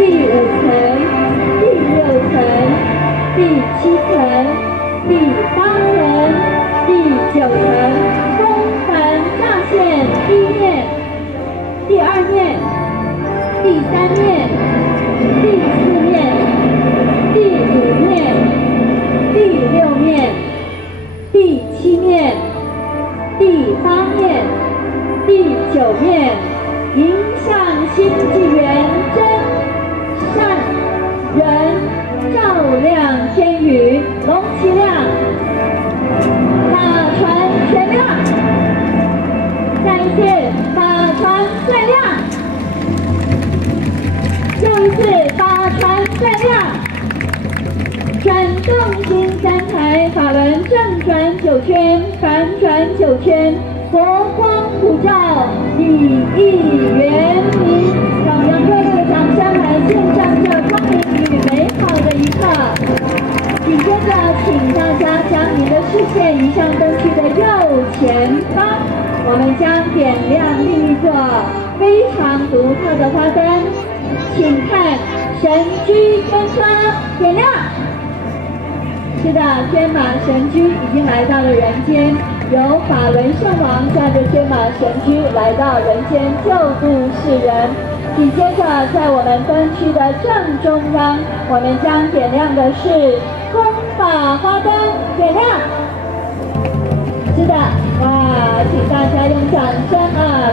第5层、第6层、第7层、第8层、第9层，宫门上线第1面、第2面、第3面、第4面、第5面、第6面、第7面、第8面、第9面，迎向新纪元，真善人照亮天宇，龙旗亮，法船全亮，再一次法船最亮，又一次法船最亮，转动新3台，法轮正转9圈，反转9圈，佛光普照，利益圆明。让我们用热烈的掌声来见证这光明与美好的一刻。紧接着，请大家将您的视线移向灯区的右前方，我们将点亮另一座非常独特的花灯，请看神驹天车点亮。是的，天马神驹已经来到了人间，由法轮圣王驾着天马神驹来到人间救度世人。紧接着，在我们灯区的正中央，我们将点亮的是空法花灯，点亮。是的，哇，请大家用掌声啊！